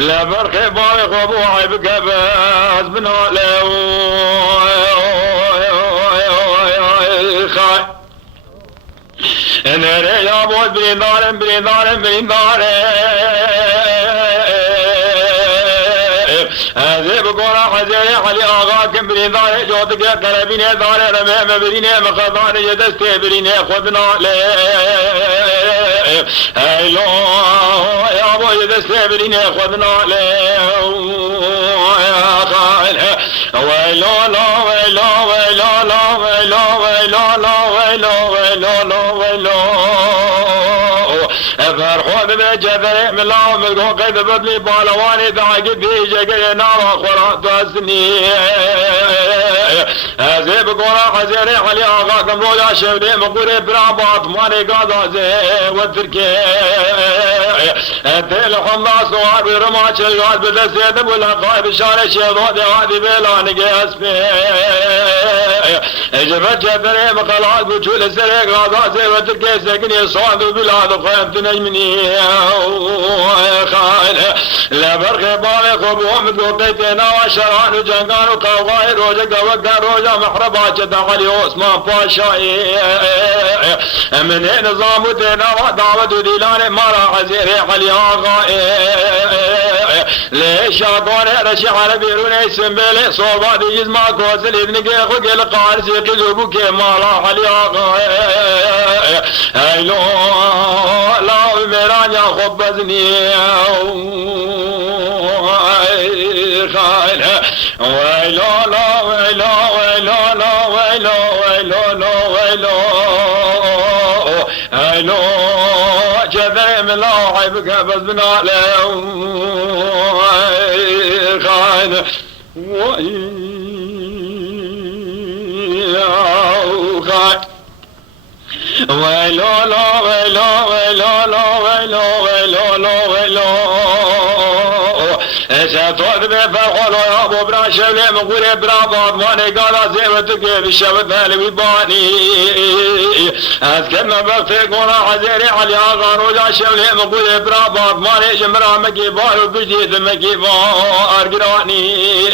لا فرق باري خبوعي بكباس بنالي خاي نري يا بود بريندارم بريندارم هذه بقولا حزيري حلي آغاكم برينداري جودك قلبيني داري رميم بريني مخضاري يدستي بريني خذنا لي هيلو يا بو يدستي بريني خذنا لي ويلو لا ويلو ويلو لا ويلو ويلو لا ويلو ويلو لا ويلو فرحوا بجذري من الله ملقوا قيد بدلي بالواني تعقب في جقي نار خرات واسني هزي بقولا حزيري حلي آغاكم روجا شبلي مقوري برابط ماني قاضا زي والتركي الديل حمضا سوار برماش القاد بدسيد بلقاي بشاري شيضوتي هادي بيلاني قاسبي جبت جذري مقلات بجول سريق غاضا زي والتركي سكني صعد بلاد خيمت نجمني خاين لا برخي بالي خبوهم دوقيتنا وشران وجنقان وقوغاي روجا قوقا روجا محربا جدعلي عثمان باشاي من نظام دينا ودعوة ديلاني مرا عزيري حلي آغاي ليش اقوني رشي على بيروني سنبيلي صوبا دي جزما كوزل ابنك خقل قارسي قلوبك مالا حلي آغاي هيلو لا ميرانيا خبزني خاين ويلو لا ويلو ويلو لا ويلو ويلو لا ويلو هيلو جذي من الله حيبك بزنا له خاين ويلو لا ويلو ويلو لا ويلو ويلو لا ويلو ستوذ بفرحلو يا ابو براشلي مقولي برابط ماني قالا زيوتك بشبت هالي باني اذكرنا بغتي قونا حزيري علي اغان وجا شولي مقولي برابط ماني جمرا مكيبار وبجديد مكيبار قراني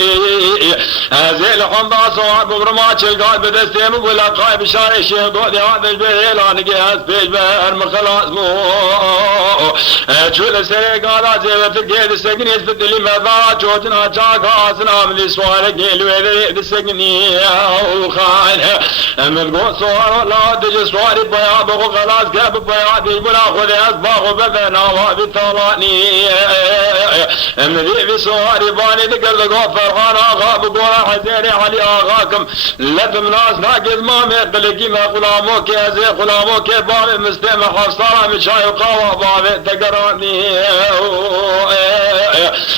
هزيل حمضا صواب برماش القاد بدستي مقول اقاي بشاري الشيخ دودي هذا البيل انا قياس بيج بهر مخلاص مو شول سري قالا زيوتك سكني بدلي مذا جوجنا جاك اسنا من سوال قلوي دسكني او خان من قو سوال لا دج سواري بيا بو خلاص جاب بيا دي بلا خذ اسباغ بدنا وبطلاني من ذي سواري باني دقل فرحان اغا بقول حزيري علي اغاكم لدم ناس ناقد ما مقلقي ما غلامو كي زي غلامو كي باب مستمع حفصارا مشاي وقاوة باب تقراني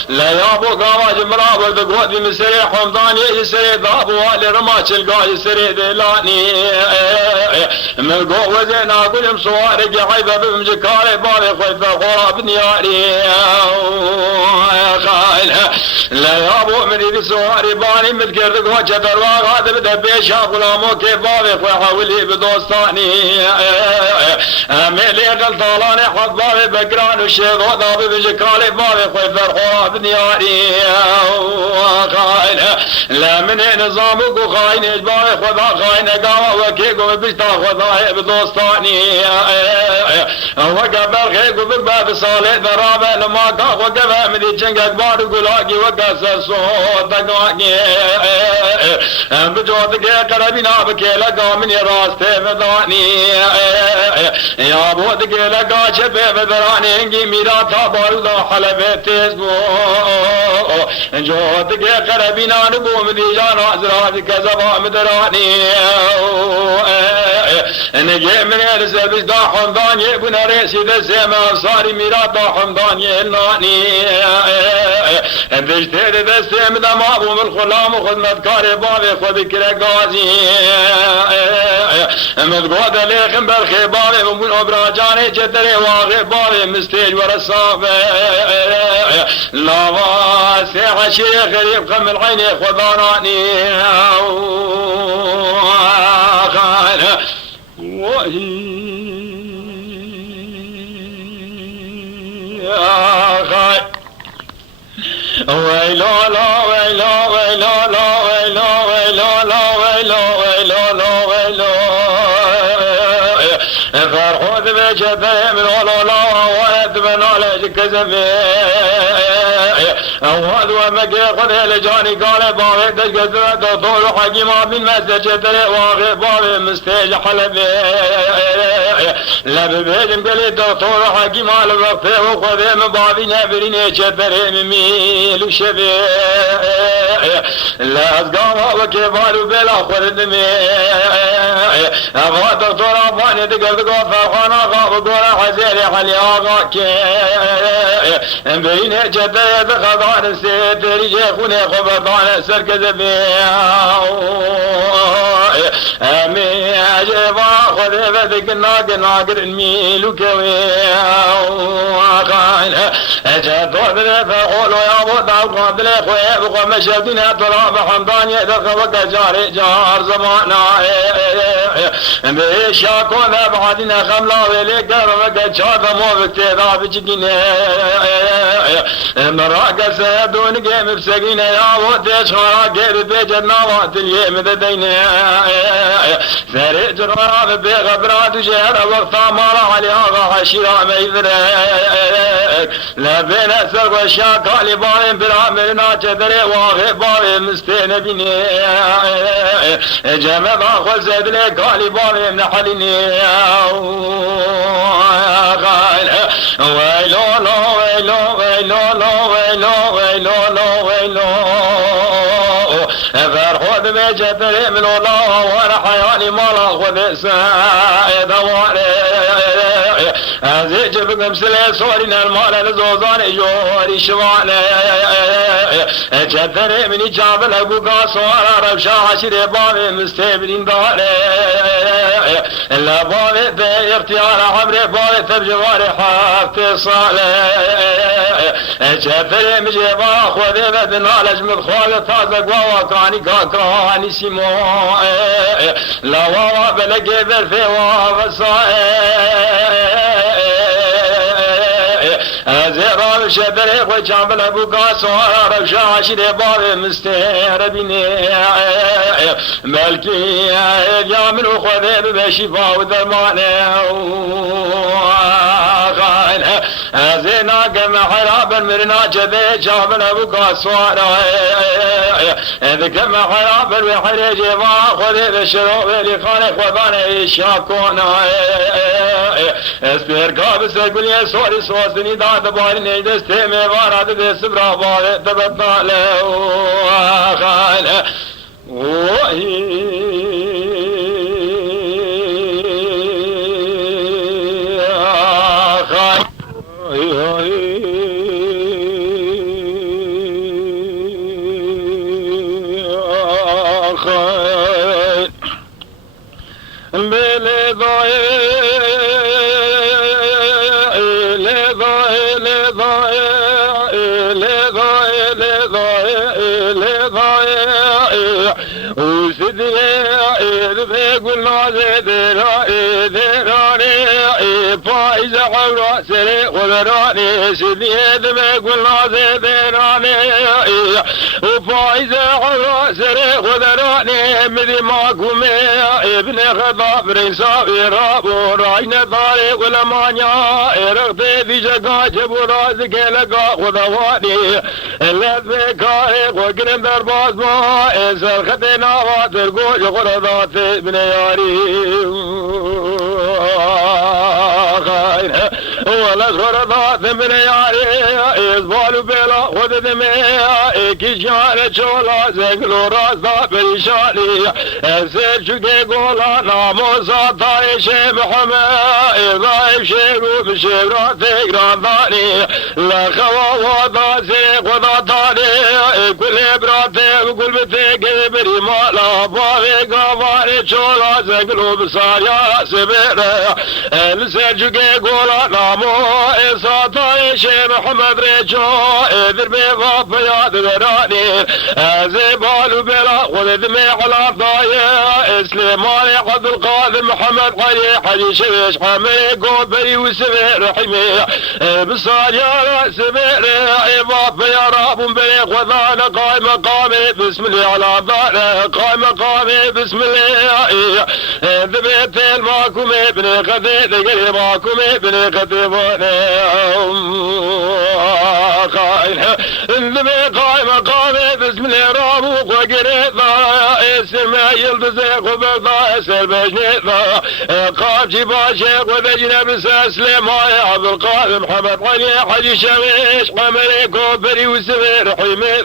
لا يا ابو قاوة جمرا بدقوت مسري حمضاني يسري ضابو والي رماش القاي يسري دلاني من قوة زين اقول مصواري حيبة بمجكاري بابي خوي فرخورا بنياري خايل لا يا ابو من ذي سواري باني متقرد وجه درواغ هذا بدا بيشا غلامو كيف بابي خوي حاولي بدوستاني اميلي غلطالاني حق بابي بقران وشيخ ضابي بجكالي بابي خوي فرخورا بنياري خايل لا من نظامك وخاين اجباري خذا خاين قاوة وكيكو بيشتا خذا بدوستاني وقبل خيكو بالباب صالح ذرابة لما كاخو قبل من ذي جنقك بار قلاقي وقاسر صوتك واقي بجوتك قربنا بكي لقا من راستي مداني يا بودك لقا شبه بدراني انجي ميراتا باردا حلبة تزبو جوتك قربنا نقوم ذي جانا ازراد كذبا مدراني نجي من الزبز دا حمداني بنا ريسي دسيما صاري ميراتا حمداني الناني بجتير دسيم دماغو من خلام وخدمت كاري بابي خذ كرقازي مدقود ليخن برخي بابي ومن ابراجاني جدري واغي بابي مستيج ورسافي لا واسع شيخ غريب خم العيني خذاناني خان ويلا لا ويلا ويلا لا ويلا ويلا لا ويلا ويلا لا ويلا فرحوا بجدهم ولا لا وأدمن على كذبه أواد ومجي خذ لجاني قال بابي تجزر دكتور حكيم من مسجد واقع بابي مستيج حلبي لب بيجم قال دكتور حكيم على الوقت وخذ من بابي نبرين شدر ميل شبي لا أسقام وكبار بلا خذ دمي أبغى دكتور أبغاني تقول فرحانا غاب قول حزيري حلي آغاك بين جدي بخضان سيتري شيخوني خبطان سركز بيها أمي أجيب أخذ بذك ناقر الميل وكويها وخاين أجدوا بذي فقولوا يا بطا وقابل إخوة بقوا مشهدين طلاب حمدان يدخل وكجاري جار زمانا بيشاكون بعدنا خملا وليك رمك شاف مو بكتيبا بجدين مراك سيدون قيم بسقين يا وديش خراك ببيجنا واتليه مددين ثري جراب بغبرات جهر وقتا مالا علي آغا حشيرا ميذرك لبين سرق الشاكا لباين برامرنا جدري واغي باوي مستين بني جمع باخو زيد لك علي باوي من حليني ويلو لو ويلو ويلو لو ويلو ويلو لو ويلو فرحوا بجدري من الله وانا حياني مالا خذ سايد واري أزيج بكم سلي صورنا المال الزوزان يوري شوالي جدري من جابل أبوكا صورا ربشا عشري بابي مستبرين داري لا بابي دي اختيار حمري بابي تبجواري حافتي صالي جدري مجيبا خذي بدنا لجم الخوال تازق وواكاني كاكاني سيمو لا واوا بلقي بالفي واوا زيرا شبري وجامل ابوكا صار شاشري باب مستهر بني ملكي يامل خذ بشفاء ودمان زينا كما حرابا مرنا جبي جامل ابوكا صار كما حرابا وحرج ما خذ بشروب لخانق وبان شاكون اسبر قابس يقول يا سوري سوسني داد باري نيدستي ميوارات دي سبرا باري تبطنا له خاله قلنا ذراني فايز عورا سري وذراني سيدي قلنا ذراني وفايز عورا سري وذراني مذي ماكم ابن خضاب ريساوي رابو راينا طاري ولمانيا رغبي في جقا جبو رازك لقا وذواني اللذي كاري وقرم درباز ما إسر خدنا واترقوش غرضات ابن ياري خير ولا غرضات ابن ياري إزبال بلا خد دمي كيشان شولا زقلو راسا بريشاني أسر شكي قولا ناموسا طاري محمد إضايف شيرو بشيرو تقران ثاني لا خوا وضا سيق وضا ثاني كل براتي وكل بتيك بري مالا بابي قواري چولا زنگلو بساریا سبره لسرجوگه گولا نامو ساتای شه محمد رجو ادر به وفا یاد برانی از بالو بلا خود دمی حلال ضايع اسلمان عبد القادر محمد قري حجي شبش حمي قوبري وسمير رحمي بصاريا سمير عباب يا رب بريق وذانا قائم قامي بسم الله على ضانا قائم قامي بسم الله ذبيت الماكم ابن خذيت قري ماكم ابن خذيت ذبي قائم قامي بسم الله رابوق وقريت اسمع يلتزق وبرضا سلبجني قاب جباشق وذجنا بساسلم يا عبد القادر محمد علي حجي شويش قمري كوبري وسمير حمي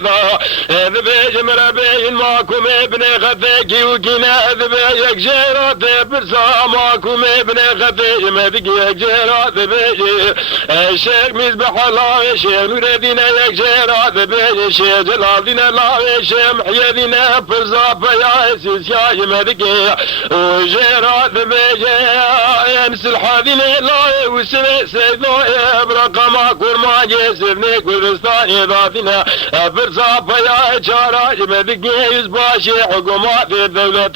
ذبي مربي ماكم ابن خذيكي وكنا ذبي يكجيرات برسا ماكم ابن خذيك مذيك يكجيرات ذبي الشيخ مذبح الله الشيخ نور الدين يكجيرات ذبي الشيخ جلال الدين الله الشيخ محيي الدين برسا فيا سيسيا يمذيك وجيرات ذبي ينس الحاذين لا وسمي سيدو برقما كرما يسرني كردستان ذاتنا برسا فيا جارا يمذيك يزباشي حكومات الدولة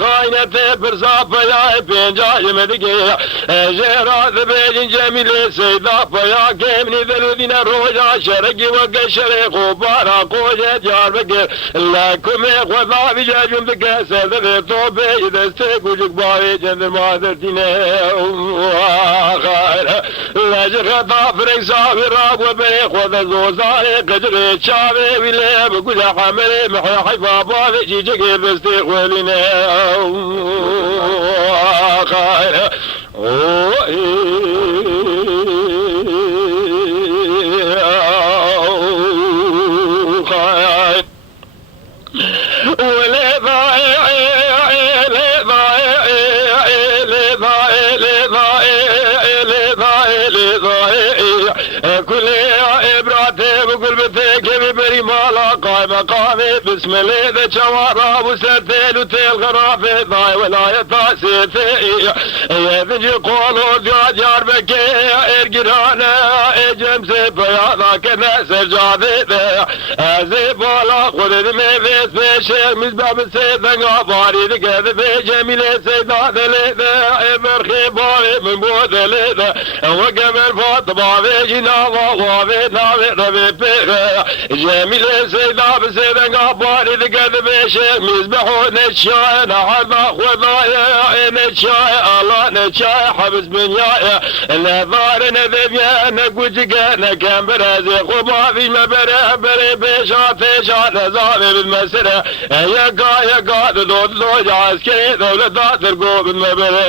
خاينة برسا فيا بينجا يمذيك جيرا ذبي جميل سيدا فيا كيمني ذلودين روجا شرقي وقشري خبارا قوجة جار بكر لكم خذا بجاجم بكسر ذبي طوبي دستيك وجك باوي جندر مادرتين خير لاجر خطا فرق صافي راب وبي خذا زوزاري قدر تشابي ويلي بكل حملي محي حفا بابي جيجك بستيق ولينا خير مقامي بسم الله ذا شوارا وسدل وتيل غرافي ضاي ولاية تاسيتي يا ذي قولوا جار بكي ارقرانا اجمسي بياضا كذا سجادي ازي بولا خذ دمي فيس بيشيخ مزباب السيدة غاباري ذي كذا في جميلة سيدة ذليذة ابرخي باري من بود ذليذة وقبل فاطمة في جناوة وفي ناوي ربي بيغة جميلة سيدة بسيدة غاباري ذي كذا في شيخ مزبحو نتشاي نحرنا خذايا نتشاي الله نتشاي حبس من يايا نظار نذبيا نقوجك نكام برازي خما في مبرا بري بيشا تيشا نزابي بالمسرة يقا دود لوج عسكري دولة ترقو بالمبرا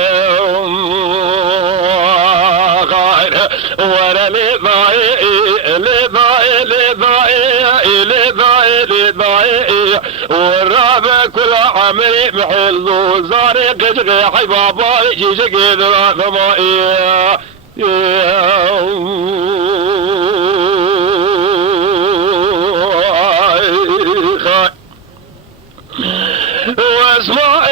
خير ورا لي ضاي والرابع كل عمري محل زاري قدر حبابا جيجك ذرا ثمائي واسمع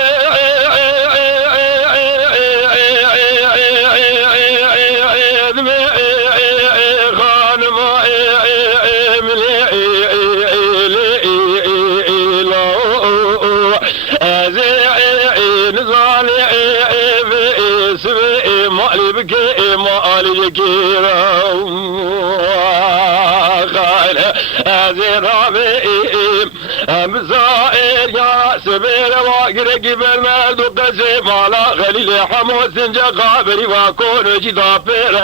مزائر يا سبيل واقرق برمد وقزي مالا خليل حمود سنجا قابري واكون جدا بير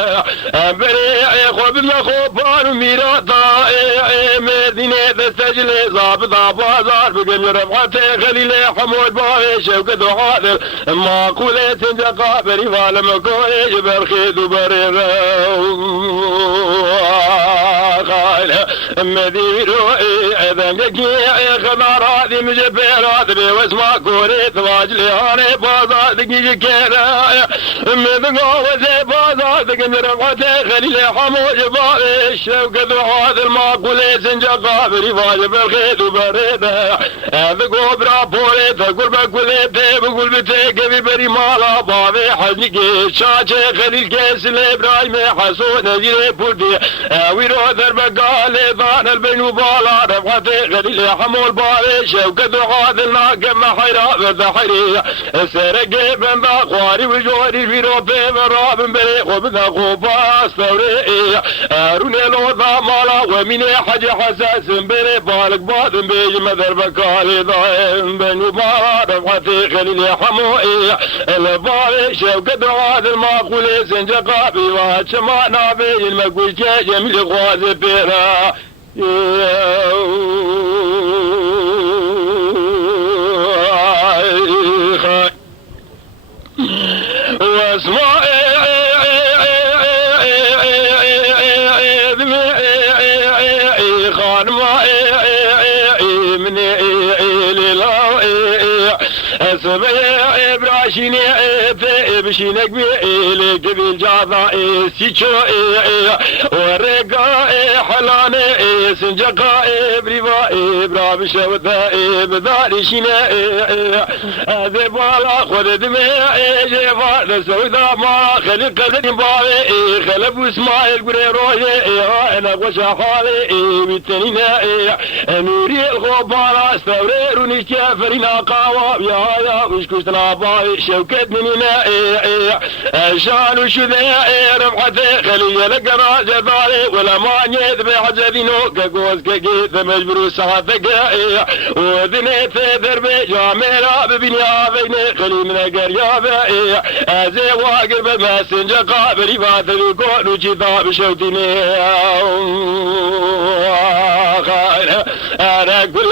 بري اخو بالمخوبان وميراتا مدينة دستجل زابطا بازار بقل رفعتي خليل حمود باوي شوكة وحاضر ما قولي سنجا قابري والمكوي جبر خيد وبرير مديرو ذنقي خمارات مجبرات بوسما كوريت واجلياني بازار دقي كيرايا مدقو وزي بازار دقي مرفعتي خليل حمو جبال الشوق ذوحات الماقولي سنجا قابري واجب الخيط وبريده ذقو برابوري تقول بقولي بقول بتيقي بري مالا بابي حزنكي شاشي خليل كيس الابراهيم حسون نزيري بولدي ويرو درب قالي ضان البين وبالا رفعتي خليل حمول بالي شوق ذوحات الناقم حيرا بذحري سرقي بن ذا خواري وجوري ويرو بيب راب بري وبذا خوفاس ثوري روني لو ذا مالا وميني حاجي حساس بري بالك باطن بيج مذر بكالي ضايم بن وبالا رفعتي خليل حموئي البالي شوق ذوحات الماقولي سنجا قابي وشمعنا بيج المقوش جميل غوازي بيرا واسمع خان ما من سبع براشيني بشينك بيلك بالجاذا سيتشو ورقا حلاني سنجقا بريفا براب شوتا بداري شينا هذا بالا خذ دمي جيفا سودا ما خلق قدر باوي خلف اسماعيل قريروي انا وشا حالي بتنينا نوري الغبارة استوريروني كافرين قاوا يا وشكوشتنا باي شوكتني شانو شذي رفعتي خلي لقنا جبالي ولا ما نيت بحجبينو كقوز كقيت مجبرو ساعتك وذنيت دربي جاميرا ببنيا بيني خلي من قريابي ازي واقف ما سنجقا بريفات القول وجيطا بشوتيني انا كل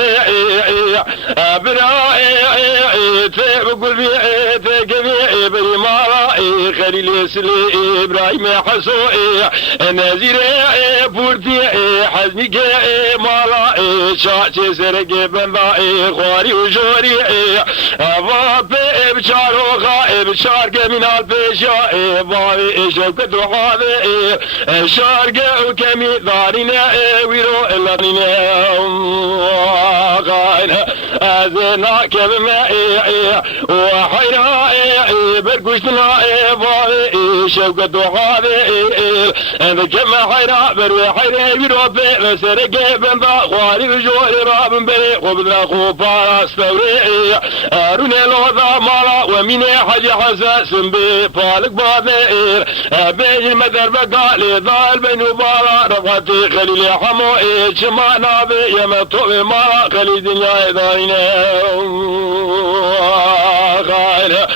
برائي بقول بيعي قبيعي بالمارائي خليل سلي ابراهيم حسوئي نزيري بورتي حزني مالائي شاشي سرقي بنضائي خواري وجوري بابي بشارو غائب شارقي من البشائي بابي شوكت وحاذي شارقي وكمي دارينا ويرو اللانينا غاينا ازينا كبمائي وحينا برقشتنا بابي شوكت وحاذي كما حينا بروي حينا يروبي سرقي بنضا خواري وجوري راب بري وبدنا خوفا استوري روني لوضا مالا وميني حاجي حساس بي فالك بابير بيجي المدر بقالي ضال بين وبالا رفعتي خليلي حموئي شمعنا بي يمطوئي مالا خلي دنيا داينا غاينا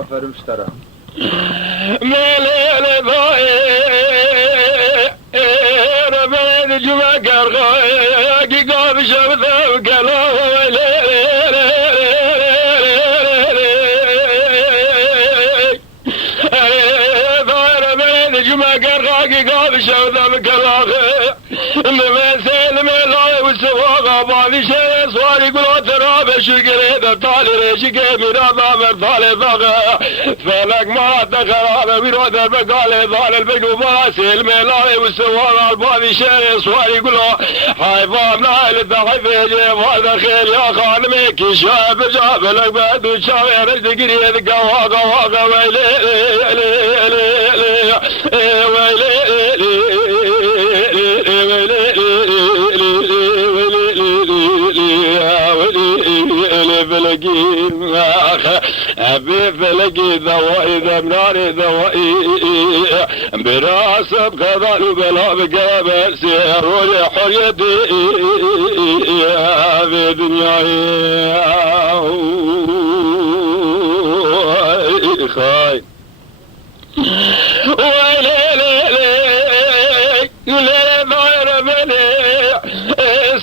aferin stara مليل ضايع ربيد جمع قرغاي قاب شوثة وقلوه ضايع ربيد جمع قرغاي قاب شوثة وقلوه ممثل ملاي والسواقة بعض شيء صار يقولوا ترى شقريدة طالي ريشي ميراثا مرثالي ضغا فلك ما دخل ويرود البقالي ضال البقو باسي الملاي والسواقة بعض شيء صار يقولوا حيفان نايل الضحي جيب هذا خير يا خانمك شاب جاب لك بعد شاوي رجل قريد قواقا ويلي أبي فلقي ذوائي ذمناري ذوائي براسب قضاء بلا بقابل سيروني حريتي في دنياي خاي ويلي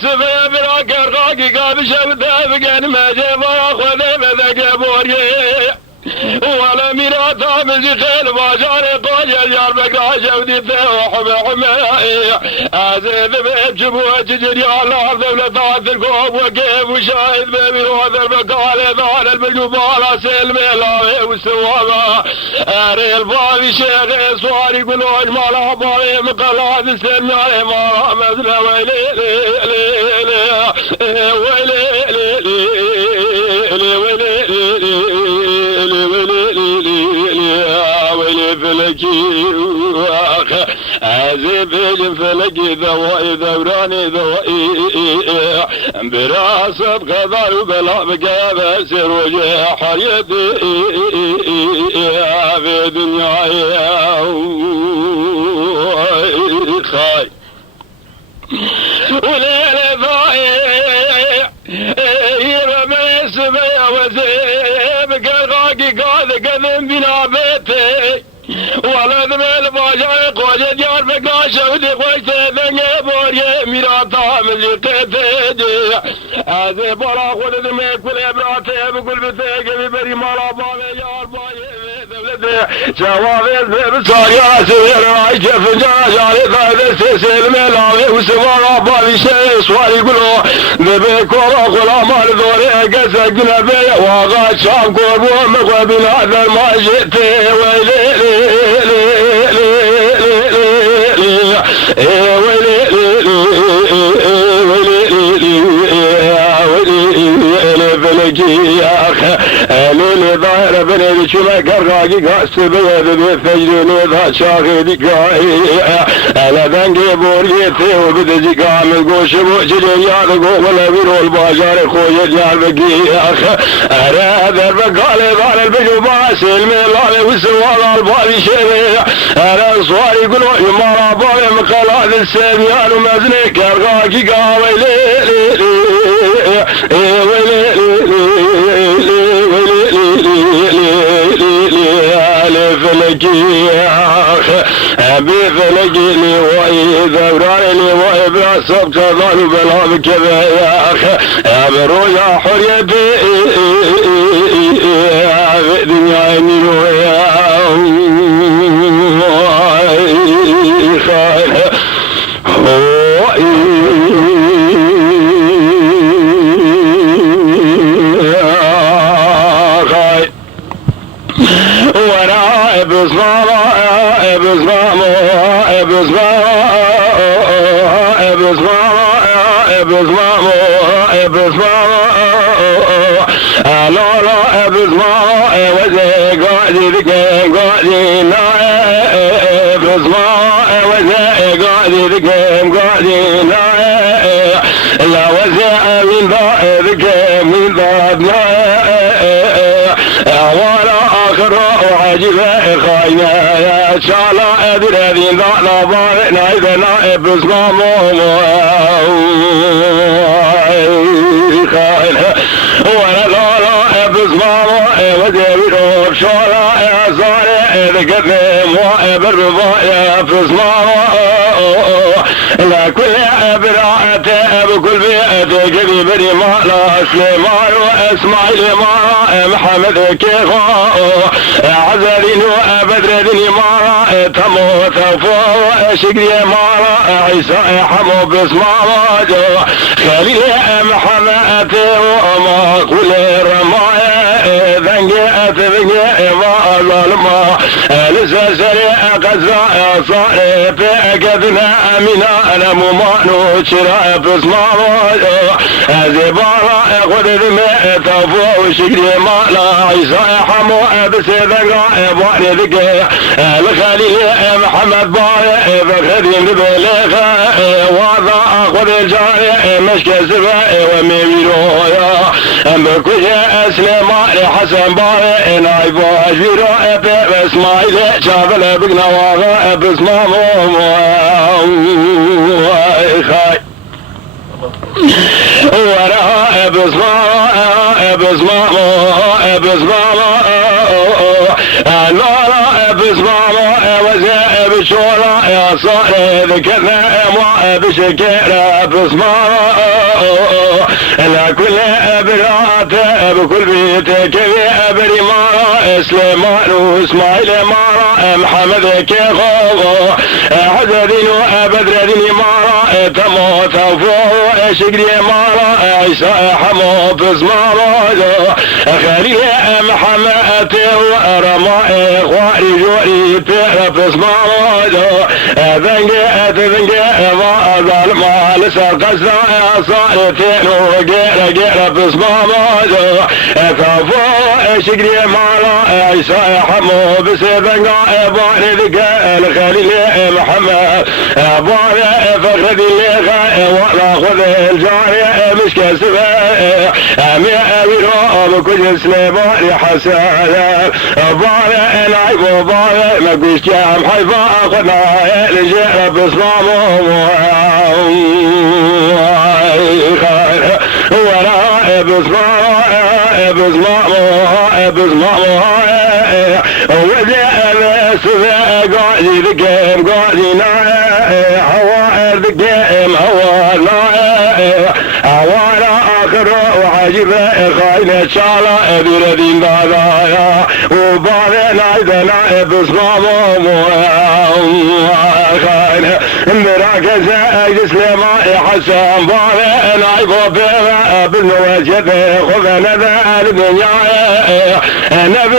سبب راقر راقي قابل شبدا الجخيل باجار قاجل يار بقى جودي وحب حمائي عزيز بيجبو جدري على دولة ذات القوم وكيف وشاهد بيبي وهذا البقال ذال المجوب على سلم الله والسوابة أري البابي شيخ صواري قلوج مالا بابي مقلات السلم علي مالا مثل ويلي عزيب فلقي ذوائي ذوراني ذوائي براسة غضار وبلا بقى بسر وجه حريتي في دنياي خاي وليل ضايع يرمي سبيا وزيب قرقاقي قاذ قذن بنا بيتي ولد ميل باجا قوجة جار بقا شودي خوشتي ذنگي بوري ميراتا ملي قيتي هذي برا خلد ميل كل ابراتي بكل بتيك ببري مالا بالي جار باي جوابي بساري سير راي كيف جاري ذا سيسير ميلاوي وسوارا بالي شيء سواري قلو ببيكورا قلا مال ذوري قسك نبي واغا شام قربو مقوبين هذا ما جئتي ويلي ظاهر بني بشما قرقاقي قاس بيد بفجرني ذا شاغدي قاي انا ذنقي بوريتي وبدجي قام قوش بوجري ياد قوغل بيرو الباجار خوي جال بقي انا ذرب قالي ظهر البجو باسي الميلالي والسوال البابي شيري انا صواري قلو يمارا بابي مقالات السبيان ومزني قرقاقي قاوي لي فلكي أبي فلكي لي وإي ذوراني لي وإي بعصب كظالو بلا بكذا يا أخي أبرو يا حريتي دنيا نيرو يا خير لا وزع من ذا من ذا ولا آخر وعجب خاينا يا شالا أدري ذا لا بارنا إذا نائب اسمامه خاينا ولا لا باسمامه وزيرو شالا صار إذا قدم وابر بضايا في اسمامه لا كل براءته بكل بيئته قبي بري مالا سليمان واسماعيل مالا محمد كيخا عزرين وبدردين مالا تموت وفو شقري مالا عيسى حمو باسمالا جو خليل محمد وما كل رماية ذنقي أتبقي ما ظلما لسا سريع قزاء صاري في كذنا أمنا أنا ممانو شراء باسمالا زبارا خذ ذمي تفو شكري مالا عيسى حمو بسيدقا بواني ذكي الخليل محمد باي فخذين ببليخة واضع خذ الجاري مشكي سبعي وميميرو بكل سليمان حسن باي نايبو أجبيرو باسماعيل شافل بقنا واغا باسمامو خاي ورا باسمامو نارا باسمامو وزي بشورا يا صاحب كذا ما بشكر باسمامو لكل أبراته بكل بيتك أبري مارا سليمان وإسماعيل مارا محمد كيخو عزدين وأبدردين مارا تموت وفوه شقري مارا عيسى حمو بزمارا خليل محمد ورما إخواني جوري بيرا بزمارا ذنقي ظالم لسا قصة صارتين وقيرة بزمارا كفو شقري مارا عيسى حمو بسيبنقا باني ذكا الخليل محمد باني فخر الليخا وانا خذ الجاري مش كسبه امي اويرو بكل سليمان حسن باني العيب باني ما قوش كام حيفا اخذنا الجيرة بصمامه ولا بصمامه وذي قاعدي ذكيم قاعدي ناي حوائر ذكيم هوانا حوانا آخر وعجيب خاينة شالا بردين دادايا وبعدين عيدنا بصمامهم خاينة براكز سليمان حسن بعدين عيبو بيما بالنواجد خذنا ذا الدنيا نبي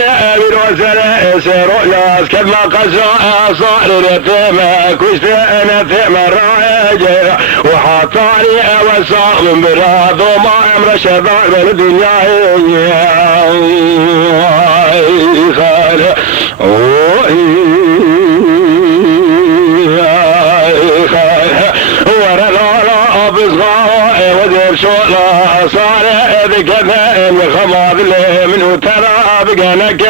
بروزر سيرو ناس كما قصا صار رتما كشت انا ثما راجع وحطاني اوسع من براد وما امر شذار من الدنيا خال ورنا بصغار ودير شولا صار بكذا خماض منه ترى بقنك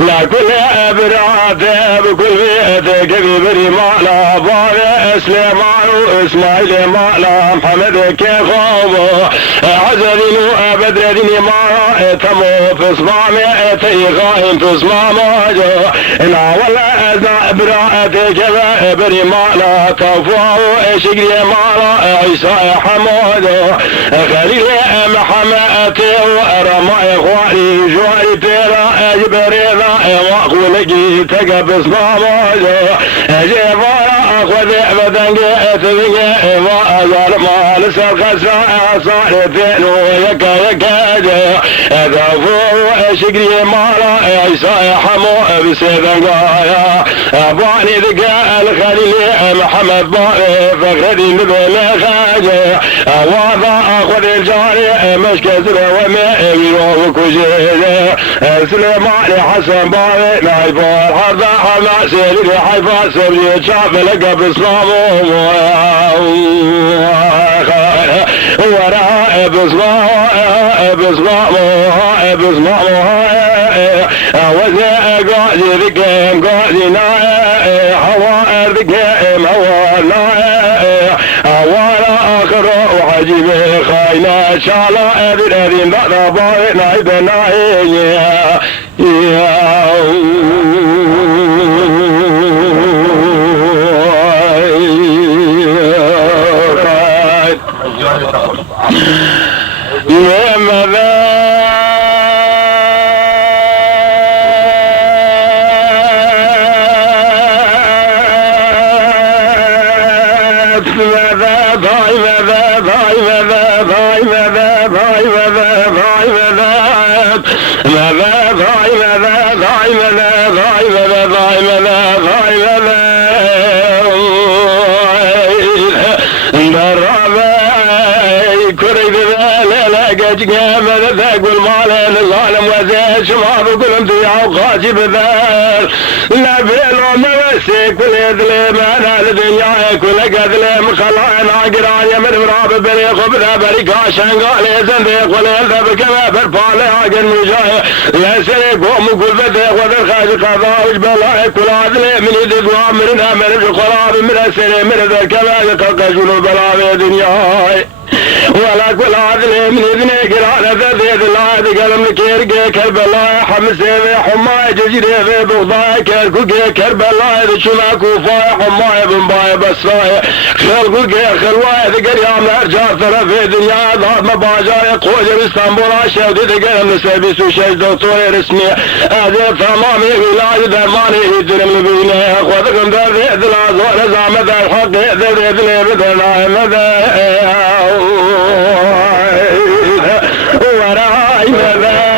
لا كل أبراد بكل بيتك ببري مالا بار سليمان وإسماعيل مالا محمد كيخوب عزدين وأبدردين مالا تمو في صمامي تيغاهم في صمامي لا ولا أبرادك ببري مالا كفوا شقري مالا عيسى حمود خليل محمد ورمى إخواني جواري تيرا جبريضا واقول جيتك بصمامه جيبارا أخوذ بدنك تذنك وأزال ما لسرق صارتين ويكا ذافو شقري مالا عيسى حمو بسيدنقايا باني ذكا الخليل محمد باني فخردين بالخاجة واضع أخوذ الجاري مشكزر ومئوي وكجيزة سليمان حسن باني نايفور حرضا حرضا سيلي حيفا سبلي شاف لقى بصمامه وراء بصمامه وزي قاعدي ذكيم قاعدي ناي حوائر ذكيم هوانا وانا اخر وعجيب خاينة شالا ذرين ذا باي نايدنا جامد ذاق والمال الظالم وزيد شمار وقلم ضيع وخاجب ذال نبيل ومسك واليدلم انا لدنيا كل قدلم خلانا قرايا من مراب بريق وبلا بريقا شنقالي زنديق واليلد بكما برفالي عقل مجاي يسرق ومقول بديق وذر خاج قضاء وجبلاي كل عدلي من يدد وامرنا من الخراب من السري من ذا كما يتلقى جنوب بلاوي دنياي ولا كل هذا من ابن قران ذي الله قلم كير كربلاء حمزه حماي جزيره بغضاء كربلاء شما كوفا حماي بن باي بسراي خلق خلواي ذكر يا مرجع طرف الدنيا ضرب مباجا قوج اسطنبول شهد ذكر نسبي سوشي دكتور رسمي هذا تمام علاج درماني يدرم بينه خذكم ذي الازواج زعمت الحق ذي بدنا مذا وراي مذا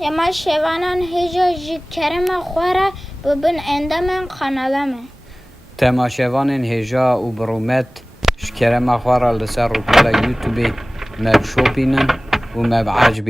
Yama şevanan heja ji kerema xwara bibin endemen kanalame. تماشاوان هجا و برومت شکرم اخوار لسر رو کلا یوتیوب مب شوپینن و مب عجب